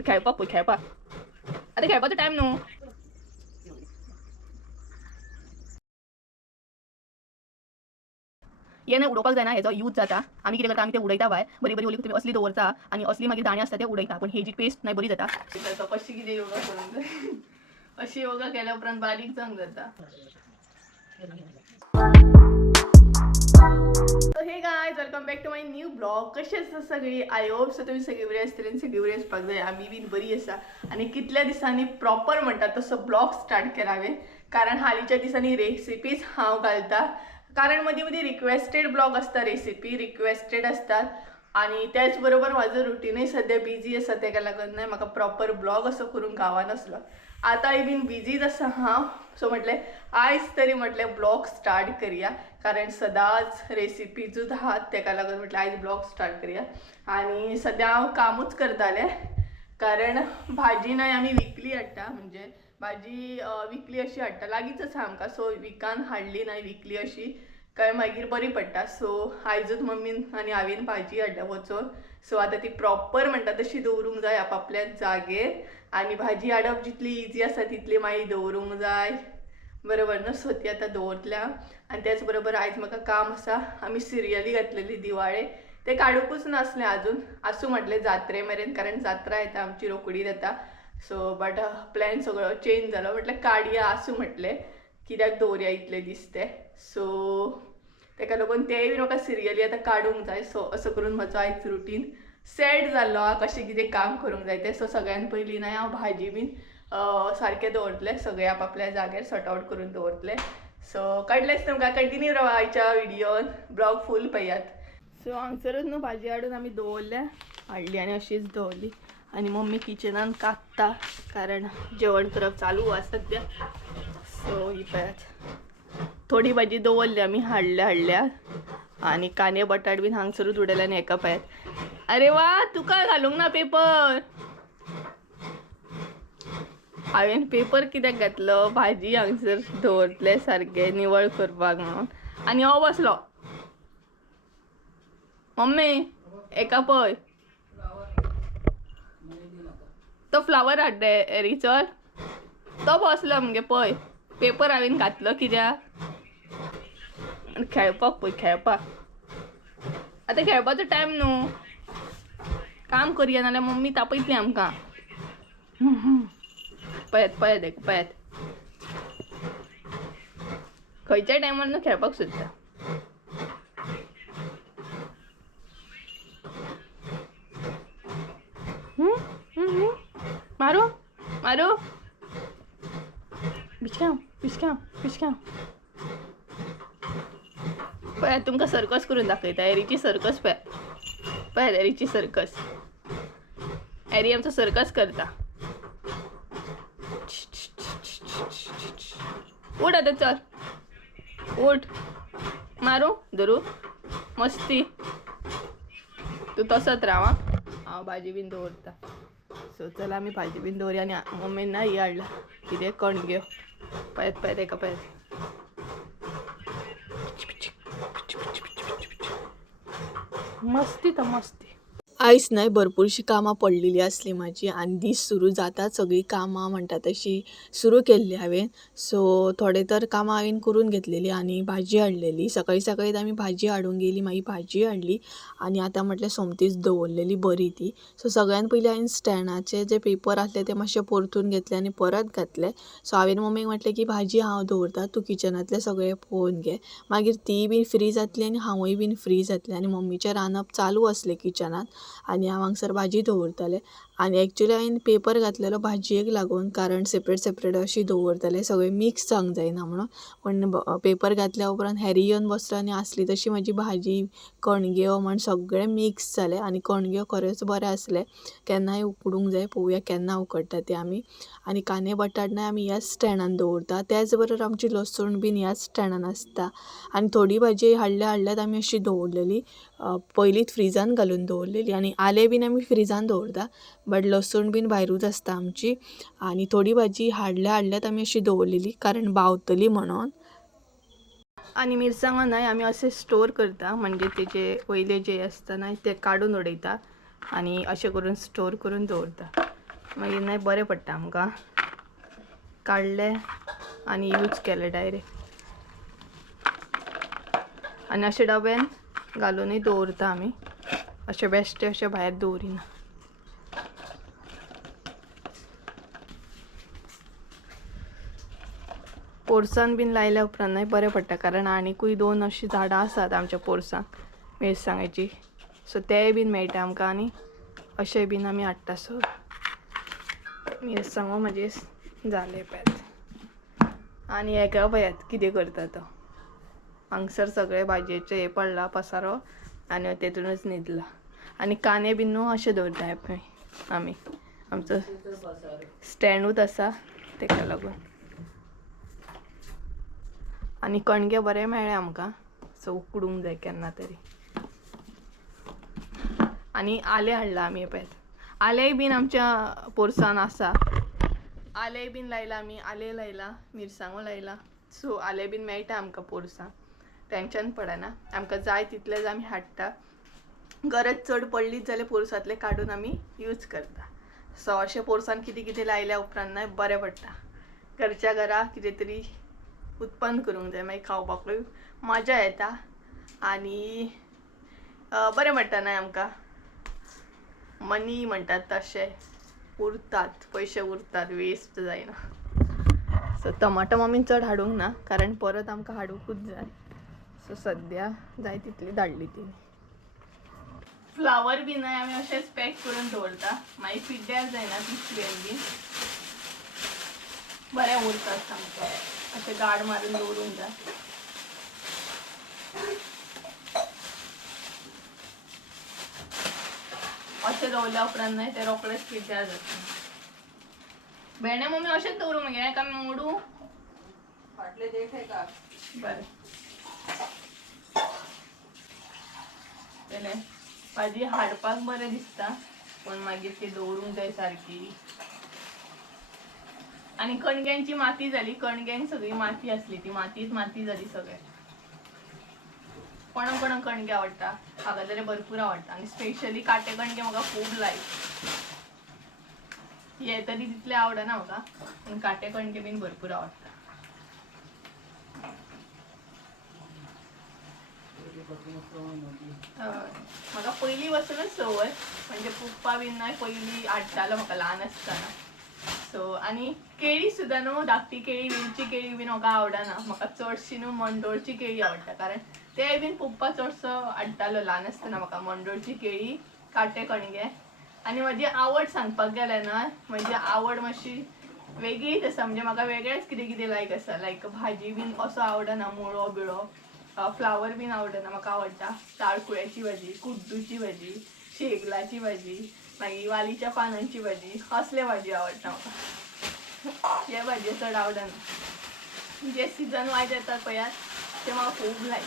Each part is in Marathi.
आणि खेळपाक पळय खेळपाक आतां खेळपाचो टायम न्हू. हे नाही उडोवपाक जायना, हेजो यूज जाता. आमी कितें करता, आमी ते उडयता भायर, बरी बरी ओली तुमी असली दवरता आनी असली मागीर दाणे आसता ते उडयता. पण हेजी पेस्ट नाही बरी जाता. कशी कितें योगा करूंक जाय, अशी योगा केल्या उपरांत बारीक जावंक जाता. So hey guys, welcome back to my new blog. कशी आसा सगळी? आय होप सो तुमी सगळी बरी आसतली आनी सगळी बरी आसपाक जाय. आमी बीन बरी आसा आनी कितल्या दिसांनी प्रॉपर म्हणटा तसो ब्लॉग स्टार्ट केला हांवें. कारण हालींच्या दिसांनी रेसिपीज हांव घालता. कारण मदीं मदीं रिक्वेस्टेड ब्लॉग आसता, रेसिपी रिक्वेस्टेड आसतात आणि त्याच बरोबर माझं रुटीनय सध्या बिजी आसा, तेका लागून नाही म्हाका प्रॉपर ब्लॉग असो करूंक गावनासलो. आतांय बीन बिजीच आसा हांव. सो म्हटलें आयज तरी म्हटलें ब्लॉग स्टार्ट करूया, कारण सदांच रेसिपीजूच आहात, तेका लागून म्हटलें आयज ब्लॉग स्टार्ट करूया. आणि सध्या हांव कामूच करतालें, कारण भाजी नाही आमी विकली हाडटा, म्हणजे भाजी विकली अशी हाडटा, लागींच आसा आमकां. सो विकान हाडली नाही, विकली अशी काय मागीर बरी पडटा. सो आयजूच मम्मीन आनी हांवें भाजी हाडल्या वचून. सो आतां ती प्रॉपर म्हणटा तशी दवरूंक जाय आपआपल्या जागेर. आनी भाजी हाडप जितली इजी आसा तितली मागीर दवरूंक जाय, बरोबर न्हू. सो ती आतां दवरल्या. आनी त्याच बरोबर आयज म्हाका काम आसा. आमी सिरियली घातलेली दिवाळे, ते काडूकूच नासलें अजून. आसूं म्हटलें जात्रे मेरेन, कारण जात्रा येता आमची रोखडीच येता. सो बट प्लॅन सगळो चेंज जालो. म्हटलें काडया, आसूं म्हटलें, कित्याक दवरया इतले दीस ते. सो तेका लागून तेय बी म्हाका सिरियली आतां काडूंक जाय. सो असो करून म्हजो आयज रुटीन सेट जाल्लो हा, कशें कितें काम करूंक जाय तें. सो सगळ्यान पयलीं न्हय हांव भाजी बीन सारकें दवरतलें, सगळे आपआपल्या जाग्यार सॉर्ट आउट करून दवरतलें. सो कळटलेंच तुमकां, कंटिन्यू रावा आयच्या व्हिडिओन, ब्लॉग फूल पळयात. सो हांगसरूच न्हू भाजी हाडून आमी दवरल्या, हाडली आनी अशीच दवरली. आनी मम्मी किचनान कांत्ता, कारण जेवण करप चालू आसा सद्या. सो ही पळयात, थोडी भाजी दवरली आमी हाडल्या आनी कांदे बटाट बीन हांगसरूच उडयल्या. आनी हेका पळयात, अरे वा, तुका घालूंक ना पेपर. हांवें पेपर कित्याक घातलो, भाजी हांगसर दवरतलें सारकें निवळ करपाक म्हणून. आनी हो बसलो, मम्मी एका पळय तो फ्लावर हाड रे एरी, चल. तो बसलो मगे पळय, पेपर हांवें घातलो कित्याक, आनी खेळपाक पळय खेळपाक. आतां खेळपाचो टायम न्हू, काम करया नाल्यार मम्मी तापयतली आमकां. पळयात पळयात हेका पळयात, खंयच्या टायमार न्हू खेळपाक सोदता. मारू मारू, बिचक्याव बिचक्याव बिचक्याव. पळयात तुमकां सर्कस करून दाखयता, एरीची सर्कस पळयात. पळयात एरीची सर्कस, एरी आमचो सर्कस करता. उठ आतां, चल उठ, मारू धरू, मस्ती. तू तसोच राव, हांव भाजी बीन दवरता. सो चला आमी भाजी बीन दवरया. आनी मम्मीन ना हे हाडला, कितें कणग्यो. पळयात पळयात हेका पळयात, मस्ती तो मस्ती. आयज न्हय भरपूरशी कामां पडलेली आसली म्हाजी, आनी दीस सुरू जातात सगळीं कामां म्हणटा तशी सुरू केल्ली हांवें. सो थोडे तर कामां हांवें करून घेतलेली आनी भाजी हाडलेली. सकाळीं सकाळीं आमी भाजी हाडूंक गेली, मागीर भाजी हाडली आनी आतां म्हटलें सोमतीच दवरलेली बरी ती. सो सगळ्यान पयलीं हांवें स्टँडाचे जे पेपर आसले ते मातशे परतून घेतले आनी परत घातले. सो हांवें मम्मीक म्हटलें की भाजी हांव दवरता, तूं किचनांतलें सगळें पळोवन घे. मागीर ती बीन फ्री जातली आनी हांवूय बीन फ्री जातलें. आनी मम्मीचें रांदप चालू आसलें किचनांत आनी हांव हांगसर भाजी दवरतालें. आनी एक्चुली हांवें पेपर घातलेलो भाजयेक लागून, कारण सेपरेट अशी दवरतालें, सगळें मिक्स जावंक जायना म्हणून. पण पेपर घातल्या उपरांत हेरी येवन बसलो आनी आसली तशी म्हजी भाजी, कणग्यो म्हण सगळें मिक्स जालें. आनी कणग्यो खरेंच बरें आसले, केन्नाय उकडूंक जाय, पळोवया केन्ना उकडटा ते आमी. आनी कांदे बटाट न्हय आमी ह्याच स्टँडान दवरता, त्याच बरोबर आमची लसूण बीन ह्याच स्टँडान आसता. आनी थोडी भाजी हाडल्यात आमी अशी दवरलेली, पयलींच फ्रिजान घालून दवरलेली. आनी आलें बीन आमी फ्रिजान दवरता, बट लसूण बीन भायरूच आसता आमची. आनी थोडी भाजी हाडल्यात आमी अशी दवरलेली, कारण बावतली म्हणून. आनी मिरसांगो न्हय आमी अशें स्टोर करता, म्हणजे तेजे पयले जे आसता न्हय ते काडून उडयता आनी अशें करून स्टोर करून दवरता. मागीर नाही बरें पडटा आमकां काडले आनी यूज केले डायरेक्ट आनी अशे डब्यान घालूनय दवरता आमी अशे बेश्टे अशे भायर दवरिना. पोरसान बीन लायल्या उपरांत नाही बरें पडटा कारण आनीकूय 2 अशीं झाडां आसात आमच्या पोरसांत मिरसांगेची सो तेय बीन मेळटा आमकां आनी अशें बीन आमी हाडटा. सो मिरसांगो म्हाजे जाले पळयात आनी हेका पळयात कितें करता तो हांगसर सगळे भाजयेचे हे पडला पसारो आनी तेतूनच न्हिदला. आनी कांदे बीन न्हू अशें दवरता पळय आमी आमचो स्टँडूच आसा तेका लागून. आनी कणगे बरे मेळ्ळे आमकां सो उकडूंक जाय केन्ना तरी. आनी आले हाडला आमी पळयात आलेय बीन आमच्या पोरसान आसा. आलेय बीन लायला आमी आले लायला मिरसांगो लायला सो आले बीन मेळटा आमकां पोरसां टेंशन पडना. आमकां जाय तितलेच आमी हाडटा गरज चड पडलीच जाल्यार पोरसांतले काडून आमी यूज करता. सो अशें पोरसान कितें कितें लायल्या उपरांत ना बरें पडटा. घरच्या घरा कितें तरी उत्पन्न करूंक जाय मागीर खावपाकूय मजा येता आनी बरें पडटा न्हय आमकां. मनी म्हणटात तशें उरतात पयशे उरतात वेस्ट जायना. सो टमाटो मम्मीन चड हाडूंक ना कारण परत आमकां हाडूंकूच जाय सो सद्या जाय तितली धाडली तिणी. फ्लावर बीन आमी अशेंच पॅक करून दवरता मागीर पिड्ड्यार जायना पिशवेन बीन बरें उरतात सामकें अशें गाड मारून दवरूंक जाय. अशें दवरल्या उपरांत न्हय ते रोखडेच पिड्ड्यार जाता. भेंडे मम्मी अशेंच दवरूंक मगे हेका मोडू फाटले देख का बरें जाल्यार भाजी हाडपाक बरें दिसता पण मागीर ती दवरूंक जाय सारकी. आनी कणग्यांची माती जाली कणग्यांक सगळी माती असली ती मातीच माती जाली सगळे. कोणाक कोणाक कणगे आवडटा म्हाका जाल्यार भरपूर आवडटा आनी स्पेशली काटे कणगे म्हाका खूब लायक. हे तरी तितले आवडना म्हाका पूण काटे कणगे बीन भरपूर आवडटा. म्हाका पयलीं पासूनच संवय म्हणजे पप्पा बीन ना पयलीं हाडटालो म्हाका ल्हान आसतना. सो आनी केळी सुद्दां न्हू धाकटी केळी वेलची केळी बीन म्हाका आवडना. म्हाका चडशी न्हू मंडोळची केळी आवडटा कारण ते बीन पप्पा चडसो हाडटालो ल्हान आसतना म्हाका मंडोळची केळी काटे कणगे. आनी म्हाजी आवड सांगपाक गेल्यार ना म्हजी आवड मातशी वेगळीच आसा म्हणजे म्हाका वेगळेंच कितें कितें लायक आसा लायक भाजी बीन असो आवडना मुळो बिळो फ्लावर बीन आवडना. म्हाका आवडटा ताळकुळ्याची भाजी कुड्डूची भाजी शेगलाची भाजी मागीर वालीच्या पानांची भाजी असले भाजी आवडटा म्हाका. हे भाजी चड आवडना जे सीजन वायज येतात पळयात ते म्हाका खूब लायक.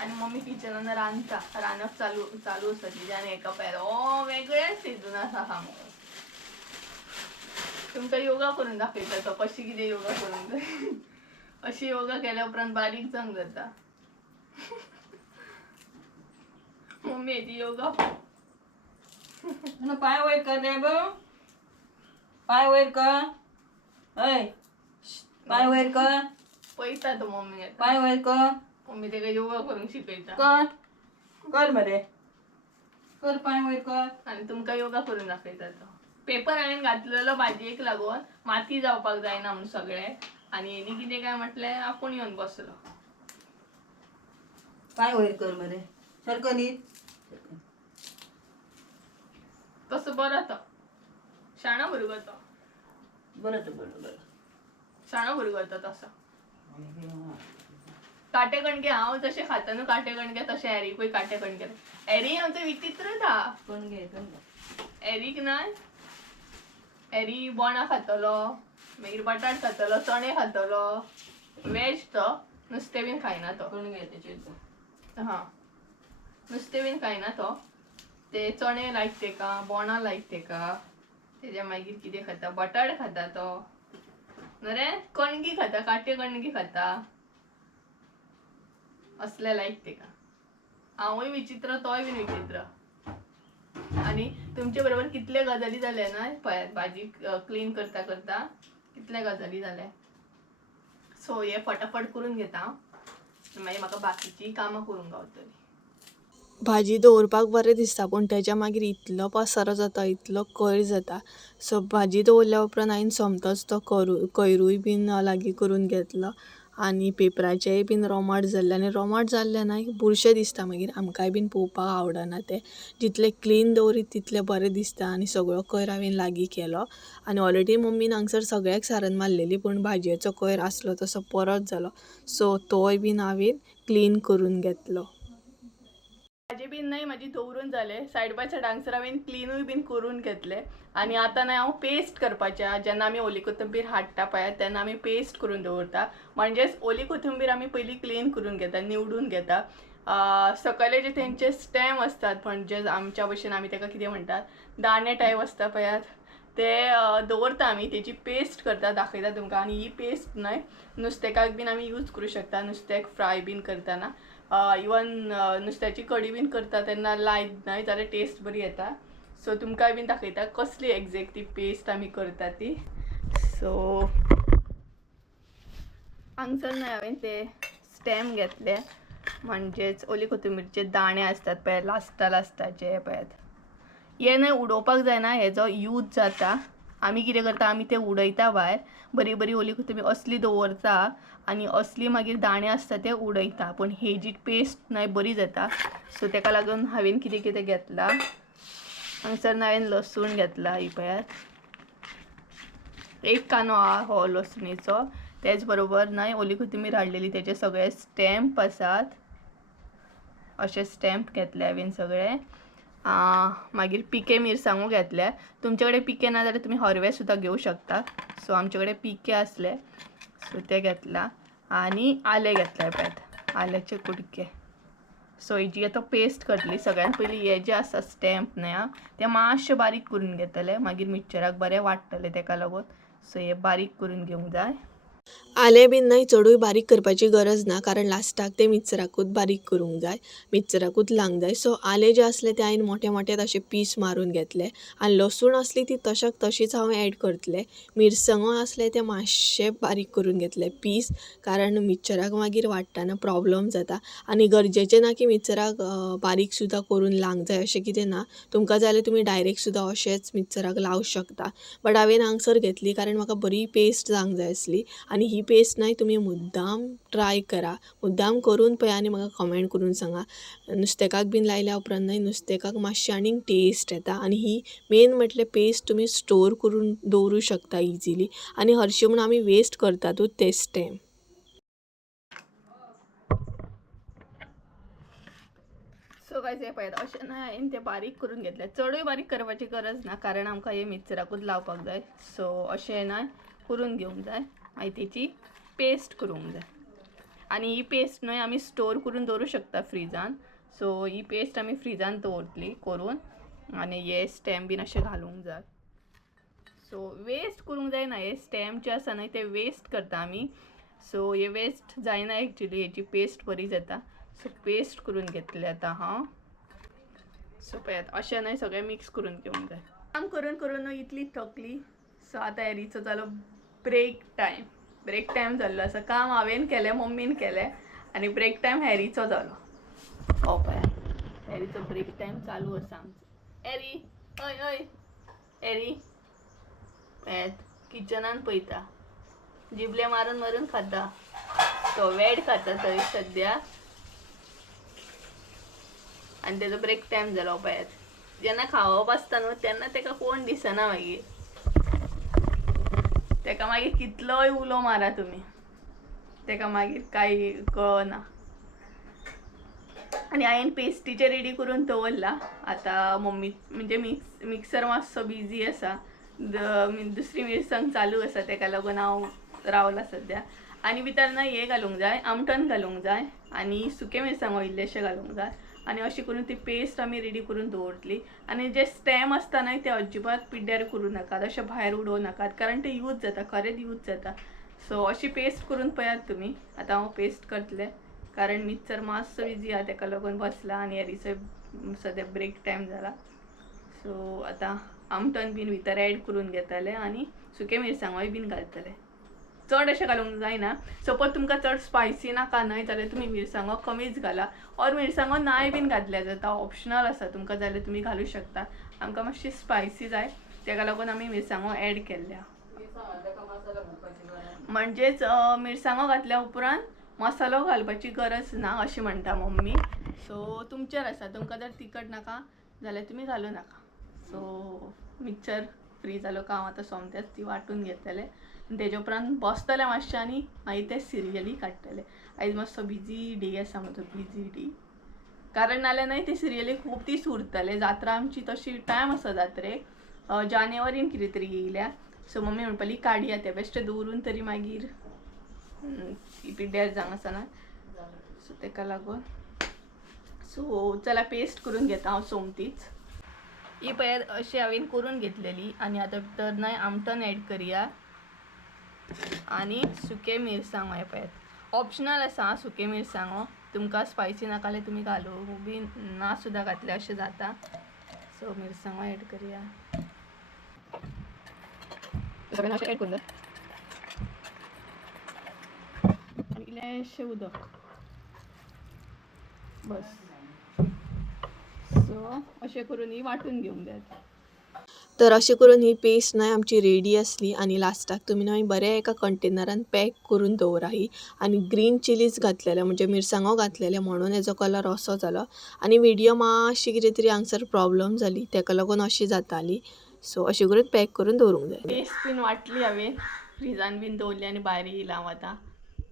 आनी मम्मी किचनान रांदप चालू आसा तिजे आनी हेका पळयात हो वेगळेच सीजन आसा सामको. तुमकां योगा करून दाखयता तो कशी कितें योगा करूंक जाय. अशी योगा केल्या उपरांत बारीक जावंक जाता. मम्मी हेची योगा पाय वयर कर रे गो पाय वयर कर हय पाय वयर कर पळयता तो मम्मी पाय वयर कर मम्मी तेका योगा करूंक शिकयता. कर मरे कर पाय वयर कर आनी तुमकां योगा करून दाखयता तो. पेपर हांवें घातलेलो भाजयेक लागून माती जावपाक जायना म्हणून सगळे आनी हेणी कितें काय म्हटलें आपूण येवन बसलो. पाय वयर कर मरे सारको न्ही तसो बरो तो शाणो भुरगो तो बरो तो बरो शाणो भुरगो तो तसो. काटे कणगे हांव जशें खाता न्हू काटे कणगे तशें एरीकूय काटे कणगे. एरी आमचो विचित्रच हा कणगे एरीक नाय एरी बोंडा खातलो मागीर बटाट खातलो चणे खातलो वेज तो नुस्तें बीन खायना तो. कणगे तेचे हां नुस्तें बीन खायना तो ते चणे लायक तेका बोंडा लायक तेका तेज्या मागीर कितें खाता बटाट खाता तो न्हू रे कणगी खाता काटे कणगी खाता असल्या लायक तेका हांवूय विचित्र तोय बीन विचित्र आणि तुमच्या बरोबर कितले गजाली जाल्या ना पळयात भाजी क्लीन करता करता कितले गजाली जाल्या सो हे फटाफट करून घेता मागीर म्हाका बाकीची कामां करूंक गावतली भाजी दवरपाक बरें दिसता पूण तेच्या मागीर इतलो पसारो जाता इतलो कोयर जाता सो भाजी दवरल्या उपरांत हांवें सोमतोच तो कोयरूय बीन लागीं करून घेतलो आनी पेपराचेय बीन रोमाट जाल्ले आनी रोमाट जाल्ले ना बुरशें दिसता मागीर आमकांय बीन पळोवपाक आवडना ते जितले क्लीन दवरीत तितलें बरें दिसता आनी सगळो कोयर हांवें लागीं केलो आनी ऑलरेडी मम्मीन हांगसर सगळ्याक सारण मारलेली पूण भाजयेचो कोयर आसलो तसो परत जालो सो तोय बीन हांवें क्लीन करून घेतलो भाजी बीन नाही माझी दवरून जाले सायड बाय सायड हांगसर हांवें क्लीनूय बीन करून घेतले आनी आतां नाही हांव पेस्ट करपाचें जेन्ना आमी ओली कोथंबीर हाडटा पळय तेन्ना आमी पेस्ट करून दवरता म्हणजेच ओली कोथंबीर आमी पयलीं क्लीन करून घेता निवडून घेता सकयले जे तेंचे स्टेम असतात म्हणजे आमच्या भशेन आमी तेका कितें म्हणटात दाणे टायप आसता पळयात ते दवरता आमी तेची पेस्ट करता दाखयता तुमकां आनी ही पेस्ट न्हय नुस्तेकाक बीन आमी यूज करूं शकता नुस्त्याक फ्राय बीन करतना इवन नुस्त्याची कडी बीन करता तेन्ना लायत न्हय जाल्यार टेस्ट बरी येता सो तुमकांय बीन दाखयता कसली एग्जॅक्ट ती पेस्ट आमी करता ती सो हांगसर न्हय हांवें ते स्टेम घेतले म्हणजेच ओली कोथंबीरचे दाणे असतात पळय लास्टाचे पळयात हे न्हय उडोवपाक जायना हेजो यूज जाता आमी कितें करता आमी ते उडयता भायर बरी बरी ओली कोथंबीर असली दवरता आनी असली मागीर दाणे आसता ते उडयता पूण हेजी पेस्ट न्हय बरी जाता सो तेका लागून हांवें कितें कितें घेतला हांगसर हांवें लसूण घेतला ही पळयात एक कानो हा हो लसणीचो तेच बरोबर न्हय ओली कोथंबीर हाडलेली तेचे सगळे स्टॅम्प आसात अशे स्टॅम्प घेतले हांवें सगळे मागीर पिके मिरसांगो घेतल्या तुमचे कडेन पिके ना जाल्यार तुमी हरवे सुद्दां घेवं शकता सो आमचे कडेन पिके आसले सो ते घेतला आनी आले घेतले पळयात आल्याचे कुडके सो हेजी आतां पेस्ट करतली सगळ्यान पयलीं हे जे आसा स्टॅम्प न्हय ते मातशे बारीक करून घेतले मागीर मिक्सचराक बरें वाडटले तेका लागून सो हे बारीक करून घेवंक जाय आले बीन न्हय चडूय बारीक करपाची गरज ना कारण लास्टाक ते मिक्सराकूच बारीक करूंक जाय मिक्सराकूच लावंक जाय सो आले जे असले ते हांवें मोठे मोठे अशे पीस मारून घेतले आनी लसूण असली ती तशाक तशीच हांव ॲड करतले मिरसांगो असले ते मातशे बारीक करून घेतले पीस कारण मिक्सचराक मागीर वाडटाना प्रॉब्लम जाता आनी गरजेचें ना की मिक्सचराक बारीक सुद्दां करून लावंक जाय अशें कितें ना तुमकां जाय जाल्यार तुमी डायरेक्ट सुद्दां अशेंच मिक्सचराक लावंक शकता बट हांवें हांगसर घेतली कारण म्हाका बरी पेस्ट जावंक जाय आसली आनी ही पेस्ट न्हय तुमी मुद्दाम ट्राय करा मुद्दाम करून पळय आनी म्हाका कमेंट करून सांगा नुस्तेकाक बीन लायल्या उपरांत न्हय नुस्तेकाक मातशी आनीक टेस्ट येता आनी ही मेन म्हटल्यार पेस्ट तुमी स्टोर करून दवरूं शकता इजिली आनी हरशीं म्हणून आमी वेस्ट करतातूच ते स्टेम सो गायज हे पळयात अशें न्हय हांवें ते बारीक करून घेतले चडूय बारीक करपाची गरज ना कारण आमकां हे मिक्सराकूच लावपाक जाय सो अशें न्हय करून घेवंक जाय मागीर तेची पेस्ट करूंक जाय आनी ही पेस्ट न्हय आमी स्टोर करून दवरूं शकता फ्रिजान सो ही पेस्ट आमी फ्रिजान दवरतली करून आनी हे स्टॅम्प बीन अशें घालूंक जाय सो वेस्ट करूंक जायना हे स्टॅम्प जे आसा न्हय ते वेस्ट करता आमी सो हे वेस्ट जायना एक्चुली हेची पेस्ट बरी जाता सो पेस्ट करून घेतले आतां हांव सो पळयात अशें न्हय सगळें मिक्स करून घेवंक जाय काम करून करून इतली थकली सो आतां एरीचो जालो ब्रेक टायम जाल्लो आसा काम हांवें केलें मम्मीन केलें आनी ब्रेक टायम हॅरीचो जालो हो पळयात हॅरीचो ब्रेक टायम चालू आसा आमचो एरी हय हय एरी पळयात किचनान पळयता जिबले मारून मारून खाता तो वेड खाता थंय सद्या आनी तेजो ब्रेक टायम जालो पळयात जेन्ना खावप आसता न्हू तेन्ना तेका कोण दिसना मागीर तेका मागीर कितलोय उलो मारा तुमी तेका मागीर कांय कळना आनी हांवें पेस्टीचे रेडी करून दवरला आतां मम्मी म्हणजे मिक्सर मातसो बिजी आसा दुसरी मिरसांग चालू आसा तेका लागून हांव रावला सद्या आनी भितर ना हे घालूंक जाय आमटन घालूंक जाय आनी सुके मिरसांगो इल्लेशे घालूंक जाय आनी अशी करून ती पेस्ट आमी रेडी करून दवरतली आनी जे स्टेम आसता न्हय ते अजिबात पिड्ड्यार करूं नाकात अशे भायर उडोवं नाकात कारण ते यूज जाता खरेंच यूज जाता सो अशी पेस्ट करून पळयात तुमी आतां हांव पेस्ट करतलें कारण मिक्सर मातसो बिजी हा तेका लागून बसला आणि हॅरीचो सद्या ब्रेक टायम जाला. सो आता आमटन बीन भितर ॲड करून घेतले आणि सुके मिरसांगोय बीन घालतले. चड अशें घालूंक जायना. सपोज तुमकां चड स्पायसी नाका न्हय जाल्यार तुमी मिरसांगो कमीच घाला ऑर मिरसांगो नाय बीन घातल्या जाता, ऑप्शनल आसा तुमकां जाय तुमी घालूं शकता. आमकां मातशी स्पायसी जाय तेका लागून आमी मिरसांगो ॲड केल्ल्या. म्हणजेच मिरसांगो घातल्या उपरांत मसालो घालपाची गरज ना अशी म्हणटा मम्मी. सो तुमचेर आसा, तुमकां जर तिखट नाका जाल्यार तुमी घालूं नाका. सो मिक्सर फ्री जालो का हांव आतां सोमतेच ती वांटून घेतलेले आनी तेजे उपरांत बसतले मातशें आनी मागीर ते सिरियली काडटले. आयज मातसो बिजी डे आसा म्हजो, बिजी डे. कारण नाल्यार न्हय ते सिरियली खूब दीस उरतले. जात्रा आमची तशी टायम आसा जात्रेक, जानेवारीन कितें तरी येयल्या. सो मम्मी म्हणपाली काडया ते बेश्टे दवरून तरी मागीर पिड्ड्यार जावंक आसना. सो तेका लागून सो चला पेस्ट करून घेता हांव सोमतीच. ही पळयात अशी हांवें करून घेतलेली आणि आता भितर न्हय आमटन ॲड करया आणि सुके मिरसांगो. हे पळयात ऑप्शनल आसा सुके मिरसांगो, तुमकां स्पायसी नाका जाल्यार तुमी घालूं बी ना सुद्दां घातल्यार अशें जाता. सो मिरसांगो ॲड करया. सगळें अशें ॲड करून आनी इल्लेशें उदक बस. सो अशें करून ही वांटून घेवंक जाय. तर अशें करून ही पेस्ट न्हय आमची रेडी आसली आणि लास्टाक तुमी न्हय बऱ्या एका कंटेनरान पॅक करून दवरा ही. आणि ग्रीन चिलीज घातलेले म्हणजे मिरसांगो घातलेले म्हणून हेजो कलर असो जालो. आणि व्हिडिओ मातशी कितें तरी हांगसर प्रॉब्लम जाली तेका लागून अशी जाताली. सो अशें करून पॅक करून दवरूंक जाय. पेस्ट बीन वाटली हांवें फ्रिजान बीन दवरली आनी भायर येयला हांव आतां.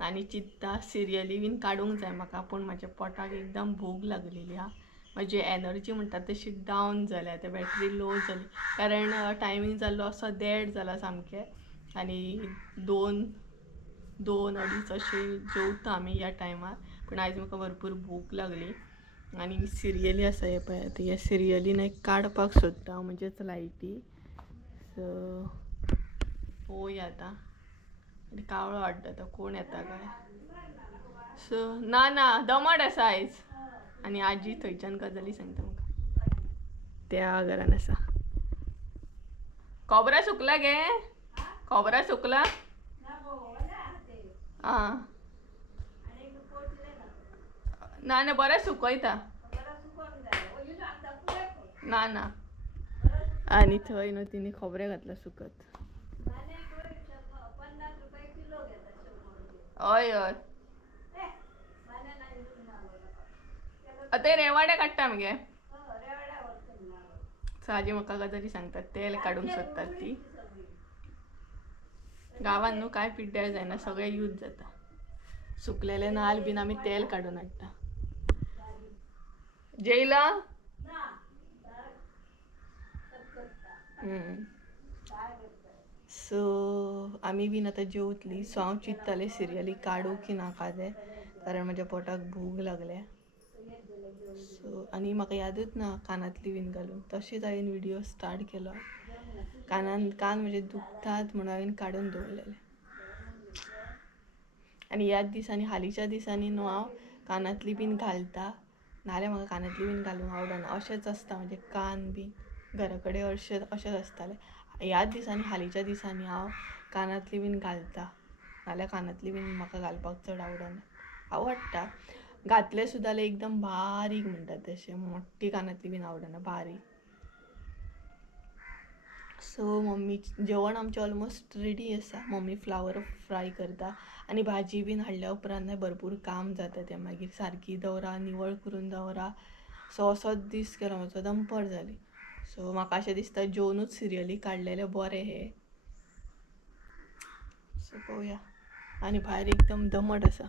आनी चिंत्ता सिरियली बीन काडूंक जाय म्हाका, पूण म्हाज्या पोटाक एकदम भूक लागलेली हा. म्हजी एनर्जी म्हणटा तशी डावन जाल्या, ते बॅटरी लो जाली. कारण टायमींग जाल्लो असो देड जाला सामकें आनी 2-2:30 अशें जेवता आमी ह्या टायमार. पूण आयज म्हाका भरपूर भूक लागली आनी सिरियली आसा हे पळयात. हे सिरियलीन एक काडपाक सोदता हांव म्हणजेच लायटी. सो पळोवया आतां. आनी कावळो हाडटा तो कोण येता काय. सो ना दमट आसा आयज. आनी आजी थंयच्यान गजाली सांगता म्हाका, त्या घरान आसा. खोबरा सुकला गे, खोबरा सुकला. आं ना बरें सुकयता. ना आनी थंय न्हू तिणी खोबरें घातला सुकत. हय ते रेवाडे काडटा मगे. साजी म्हाका गजाली सांगतात तेल काडूंक सोदतात ती. गांवान न्हू कांय पिड्ड्यार जायना, सगळें यूज जाता. सुकलेले नाल्ल बीन आमी तेल काडून हाडटा. जेयला सो आमी बीन आतां जेवतली. सो हांव चिंत्तालें सिरियली काडूं की नाका तें, कारण म्हज्या पोटाक भूक लागल्या. सो आनी म्हाका यादूच ना कानांतली बीन घालून, तशेंच हांवें व्हिडिओ स्टार्ट केलो. कान म्हजे दुखतात म्हणून हांवें काडून दवरलेले. आनी ह्याच दिसांनी हालींच्या दिसांनी न्हू हांव कानांतली बीन घालता, नाल्यार म्हाका कानांतली बीन घालूंक आवडना. अशेंच आसता म्हजे कान बीन घरा कडेन अशेंच आसतालें. ह्याच दिसांनी हालींच्या दिसांनी हांव कानांतली बीन घालता, नाल्यार कानांतली बीन म्हाका घालपाक चड आवडना. आवडटा घातले सुद्दां जाल्यार एकदम बारीक म्हणटात तशें, मोठी कानांतली बीन आवडना, बारीक. सो मम्मी जेवण आमचें ऑलमोस्ट रेडी आसा. मम्मी फ्लावर फ्राय करता आनी भाजी बीन हाडल्या उपरांत भरपूर काम जाता तें मागीर सारकी दवरा, निवळ करून दवरा. सो असोच दीस केलो म्हजो, दनपार जाली. सो म्हाका अशें दिसता जेवनूच सिरियली काडलेले बरें हे. सो पळोवया. आनी भायर एकदम दमट आसा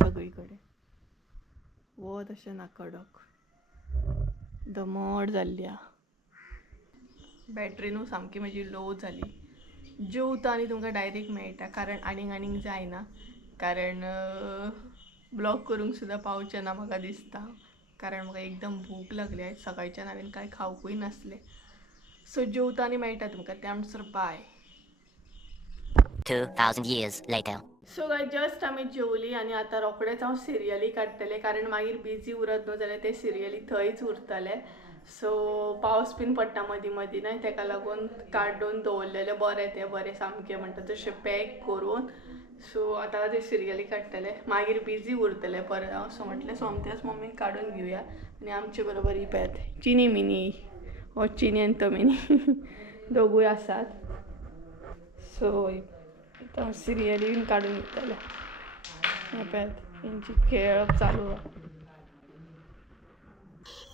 सगळी कडेन, वत अशें ना, कडक दमट जाल्ली आहा. बॅटरी न्हू सामकी म्हजी लो जाली. जेवता आनी तुमकां डायरेक्ट मेळटा, कारण आनीक जायना. कारण ब्लॉग करूंक सुद्दां पावचें ना म्हाका दिसता, कारण म्हाका एकदम भूक लागली. आयज सकाळच्यान हांवें कांय खावंकूय नासलें. सो जेवता आनी मेळटा तुमकां. त्या म्हणसर bye. 2,000 years later. So guy just आमी जेवली आनी आतां रोखडेंच हांव सिरियली काडटलें कारण मागीर बिजी उरत न्हू जाल्यार ते सिरियली थंयच उरतले. सो पावस बीन पडटा मदीं मदीं न्हय तेका लागून काडून दवरलेलें बरें तें बरें सामकें म्हणटा तशें पॅक करून. सो आतां ते सिरियली काडटले मागीर बिजी उरतलें परत हांव सो म्हटलें सोमतेच मम्मीक काडून घेवया आनी आमचे बरोबर ही पळयात चिनी मिनी हो चिनी आनी तो मिनी दोगूय आसात. सो आतां सिरियली बीन काडून घेतले हे पळयात तेंची खेळप चालू आहा.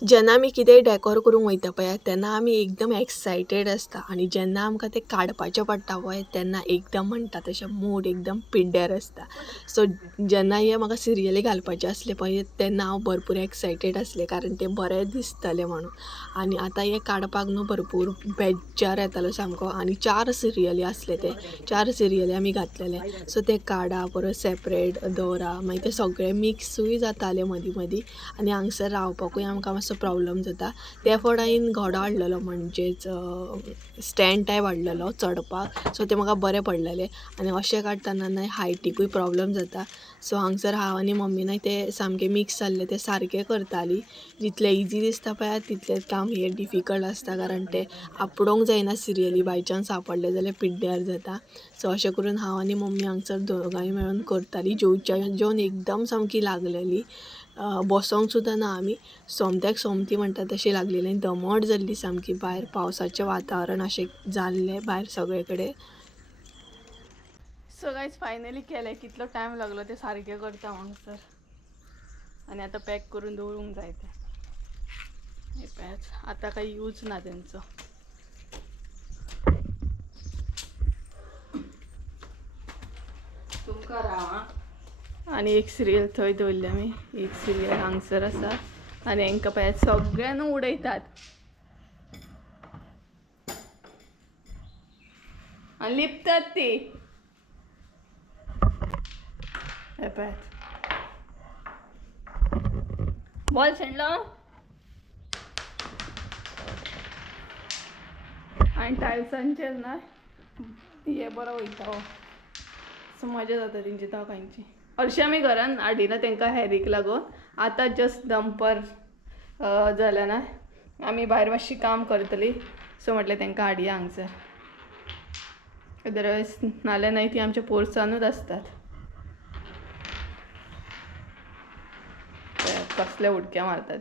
जेन्ना आमी कितेंय डॅकोर करूंक वयता पळय तेन्ना आमी एकदम एक्सायटेड आसता आनी जेन्ना आमकां तें काडपाचें पडटा पळय तेन्ना एकदम म्हणटा तशें मूड एकदम पिड्ड्यार आसता. सो जेन्ना हे म्हाका सिरियली घालपाचे आसले पळय तेन्ना हांव भरपूर एक्सायटेड आसलें कारण तें बरें दिसतलें म्हणून. आनी आतां हे काडपाक न्हू भरपूर बेज्जार येतालो सामको आनी 4 सिरियली आसले ते 4 सिरियली आमी घातलेले. सो ते काडा परत सेपरेट दवरा मागीर ते सगळे मिक्सूय जाताले मदीं मदीं आनी हांगसर रावपाकूय आमकां मातसो प्रॉब्लम जाता. त्या फावट हांवें घोडो हाडलेलो म्हणजेच स्टँड टायप हाडलेलो चडपाक. सो ते म्हाका बरें पडलेलें आनी अशें काडटना न्हय हायटीकूय प्रॉब्लम जाता. सो हांगसर हांव आनी मम्मी न्हय ते सामकें मिक्स जाल्ले ते सारकें करताली. जितलें इजी दिसता पळय तितलें काम हे डिफिकल्ट आसता कारण ते आपडोंक जायना सिरियली बाय चान्स सांपडले जाल्यार पिड्ड्यार जाता. सो अशें करून हांव आनी मम्मी हांगसर दोगांय मेळून करताली. जेवन एकदम सामकी लागलेली बसोंक सुद्दां ना आमी सोमत्याक सोमती म्हणटा तशी लागलेली आनी दमट जाल्ली सामकी भायर पावसाचें वातावरण अशें जाल्लें भायर सगळे कडेन. सो गायज फायनली केलें कितलो टायम लागलो ते सारकें करता हांगसर आनी आतां पॅक करून दवरूंक जाय ते हे पळयात आतां काही यूज ना तेंचो. तुमकां राव आनी एक सिरियल थंय दवरली आमी एक सिरियल हांगसर आसा आनी हांकां पळयात सगळ्यांक उडयतात आनी लिपतात ती हे पळयात बॉल शेणलो आनी टायल्सांचेर ना हे बरो वयता हो. सो मजा जाता तेंची दोगांयची. हरशीं आमी घरान हाडिना तेंकां हेरीक लागून आतां जस्ट दंपर जालें ना आमी भायर मातशी काम करतली सो म्हटलें तेंकां हाडया हांगसर अदरवायज नाल्यार न्हय ती आमच्या पोरसानूच आसतात. कसले उडक्या मारतात.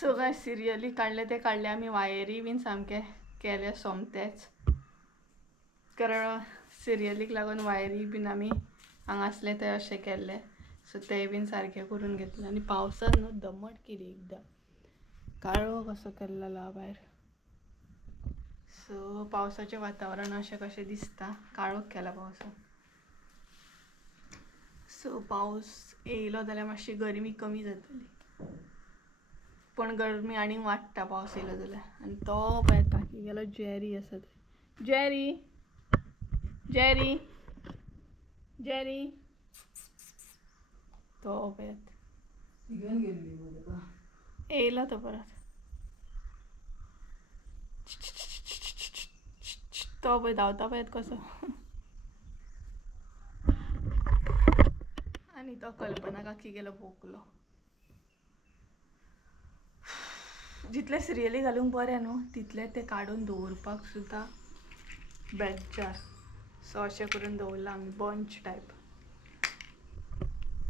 सो काय सिरियली काडले ते काडले आमी वायरी बीन सामके केले सोमतेच कारण सिरियलीक लागून वायरी बीन आमी हांगासले ते अशें केल्ले. सो ते बीन सारकें करून घेतले आनी पावसान न्हू दमट केली एकदम काळो कसो केल्लो भायर. सो पावसाचें वातावरण अशें कशें दिसता काळोख केला पावसान. सो पावस येयलो जाल्यार मातशी गरमी कमी जातली पण गरमी आनीक वाडटा पावस येयलो जाल्यार. आनी तो पळय ताकी गेलो जेरी आसा थंय जेरी जेरी जेरी तो पळयात येयलो तो परत तो पळय धांवता पळयात कसो आनी तो कल्पना काकी गेलो भोकलो. जितले सिरियली घालूंक बरें न्हू तितले ते काडून दवरपाक सुद्दां बेज्जार. सो अशें करून दवरला आमी बंच टायप.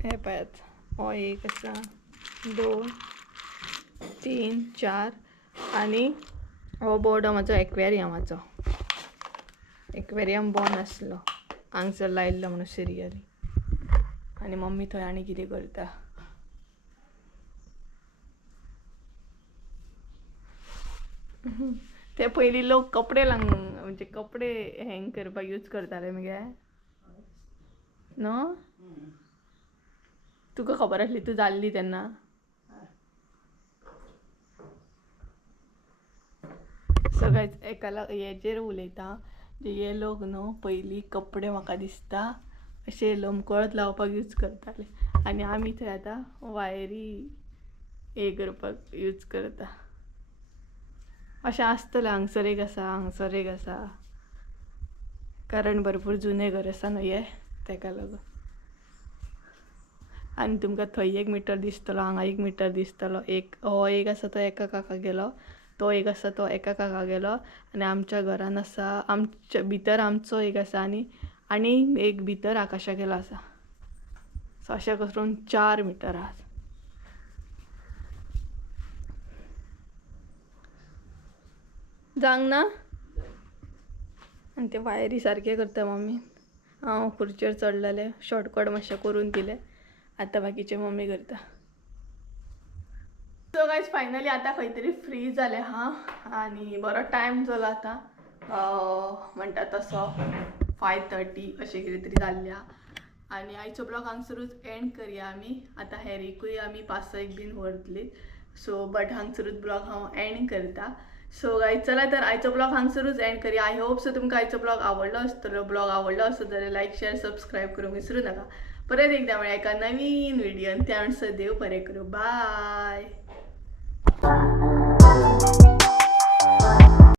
हे पळयात हो एक आसा 2 3 4 आनी हो बोर्ड म्हाजो एक्वेरियमाचो. एक्वेरियम बंद आसलो हांगसर लायल्लो म्हणून सिरियली आनी मम्मी थंय आनी कितें करता. ते पयलीं लोक कपडे म्हणजे कपडे हँग करपाक यूज करताले मगे न्हू. तुका खबर आसली तूं जाल्ली तेन्ना. सगळेच एका हेचेर उलयता जे हे लोक न्हू पयलीं कपडे म्हाका दिसता अशे लोंबकळत लावपाक यूज करताले आनी आमी थंय आतां वायरी हे करपाक यूज करता. अशें आसतलें हांगसर एक आसा हांगसर एक आसा कारण भरपूर जुने घर आसा न्हू हे तेका लागून आनी तुमकां थंय 1 मिटर दिसतलो हांगा 1 मिटर दिसतलो एक हो एक आसा तो एका काका गेलो तो एक आसा तो एका काका गेलो आनी आमच्या घरान आसा आमच्या भितर आमचो एक आसा आनी एक भितर आकाशा गेलो आसा सो अशें करून 4 मिटर आसा जांग ना आनी ते वायरी सारके करता मम्मी हांव खुर्चेर चडलेले शॉर्टकट मातशें करून दिले आतां बाकीचे मम्मी करता सो गायज फायनली आतां खंय तरी फ्री जालें हां आनी बरो टायम जालो आतां म्हणटा तसो 5:30 अशें कितें तरी जाल्ल्या आनी आयचो ब्लॉग हांगसरूच एंड करया आमी आतां हेरीकूय आमी 5-6 बीन व्हरतली सो बट हांगसरूच ब्लॉग हांव एंड करता सो गायज चला तर आयचो ब्लॉग हांगसरूच एंड करया आय होप सो तुमकां आयचो ब्लॉग आवडलो आसतलो ब्लॉग आवडलो आसत जाल्यार लायक शेअर सबस्क्राईब करूंक विसरू नाका परत एकदा मेळया एका नवीन व्हिडियोन त्या म्हणसर देव बरें करूं बाय